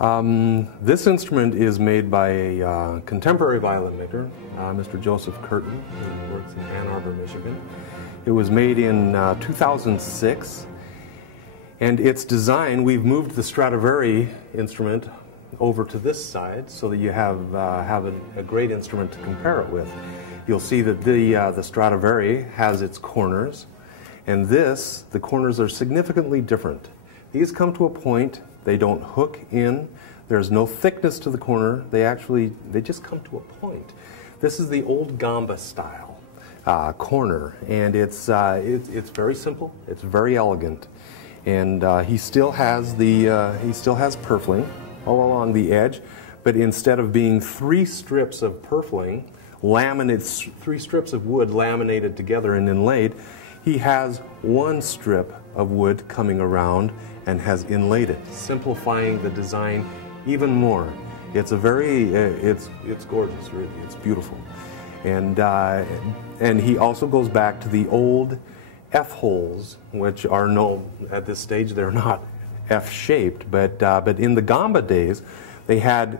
This instrument is made by a contemporary violin maker, Mr. Joseph Curtin, who works in Ann Arbor, Michigan. It was made in 2006, and its design, we've moved the Stradivari instrument over to this side so that you have a great instrument to compare it with. You'll see that the Stradivari has its corners, and the corners are significantly different. These come to a point. They don't hook in. There's no thickness to the corner. They just come to a point. This is the old gamba style corner, and it's very simple. It's very elegant, and he still has purfling all along the edge, but instead of being 3 strips of purfling, three strips of wood laminated together and inlaid, he has 1 strip of wood coming around and has inlaid it, simplifying the design even more. It's it's gorgeous, really. It's beautiful, and he also goes back to the old F holes, which are at this stage they're not F-shaped, but in the gamba days, they had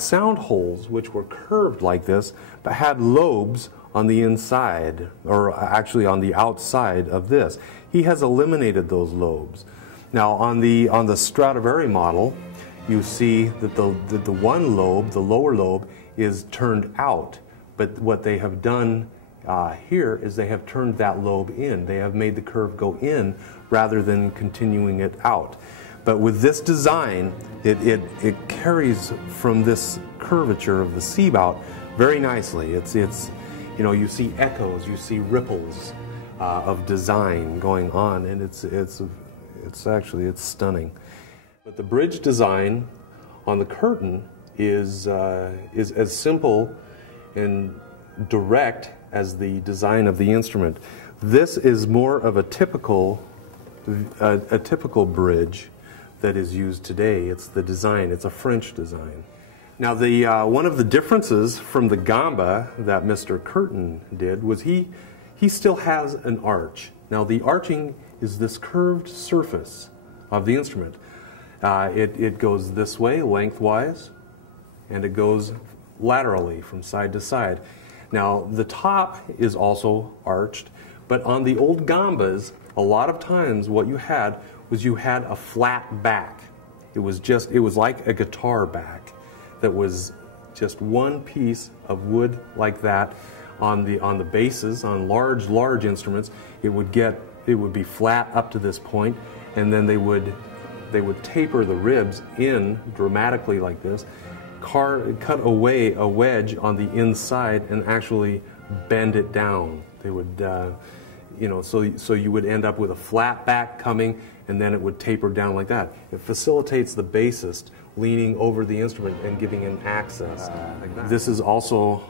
sound holes which were curved like this, but had lobes on the inside, or actually on the outside of this. He has eliminated those lobes. Now on the Stradivari model, you see that the one lobe, the lower lobe, is turned out. But what they have done here is they have turned that lobe in. They have made the curve go in rather than continuing it out. But with this design, it carries from this curvature of the C-bout very nicely. You see echoes, you see ripples of design going on, and it's stunning. But the bridge design on the Curtin is as simple and direct as the design of the instrument. This is more of a typical bridge that is used today. It's the design. It's a French design. Now, one of the differences from the gamba that Mr. Curtin did was he still has an arch. Now, the arching is this curved surface of the instrument. It goes this way, lengthwise, and it goes laterally from side to side. Now, the top is also arched, but on the old gambas, a lot of times what you had was a flat back. It was like a guitar back that was just one piece of wood like that. On the basses, on large instruments, it would be flat up to this point, and then they would taper the ribs in dramatically like this, cut away a wedge on the inside, and actually bend it down. They would, so you would end up with a flat back coming, and then it would taper down like that. It facilitates the bassist leaning over the instrument and giving him access. Like that. This is also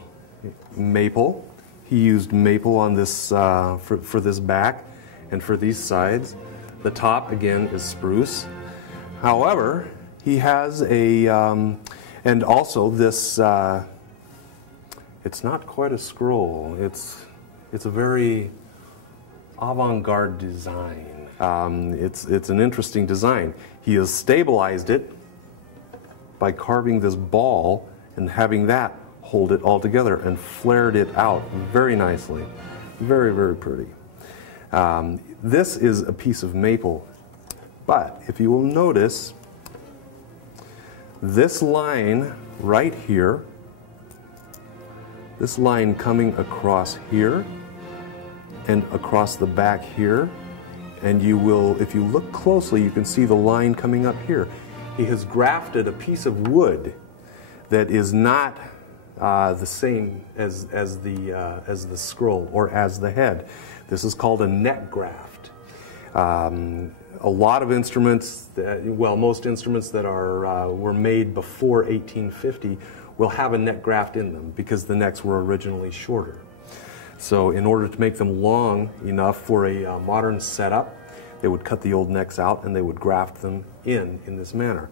maple. He used maple on this for this back and for these sides. The top again is spruce. However, he has and also this. It's not quite a scroll. It's a very avant-garde design. It's an interesting design. He has stabilized it by carving this ball and having that hold it all together and flared it out very nicely. Very, very pretty. This is a piece of maple, but if you will notice, this line right here, this line coming across here and across the back here, and if you look closely, you can see the line coming up here. He has grafted a piece of wood that is not the same as the scroll or as the head. This is called a neck graft. A lot of instruments, most instruments that were made before 1850 will have a neck graft in them because the necks were originally shorter. So in order to make them long enough for a modern setup, they would cut the old necks out and they would graft them in this manner.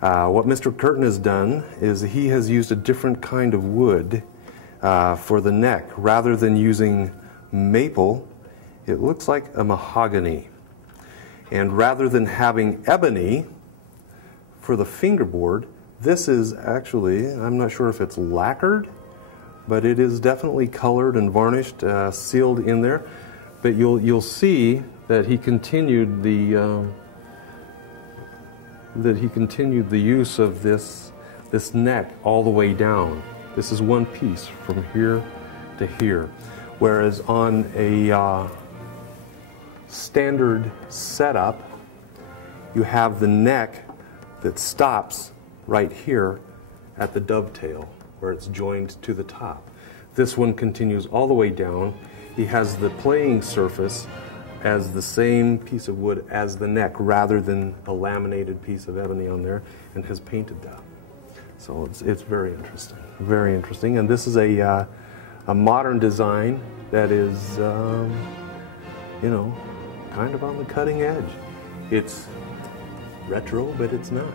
What Mr. Curtin has done is he has used a different kind of wood for the neck. Rather than using maple, it looks like a mahogany. And rather than having ebony for the fingerboard, this is actually, I'm not sure if it's lacquered, but it is definitely colored and varnished, sealed in there. But you'll see that he continued the use of this neck all the way down. This is one piece from here to here, whereas on a standard setup, you have the neck that stops right here at the dovetail, where it's joined to the top. This one continues all the way down. He has the playing surface as the same piece of wood as the neck, rather than a laminated piece of ebony on there, and has painted that. So it's very interesting, very interesting. And this is a modern design that is, you know, kind of on the cutting edge. It's retro, but it's not.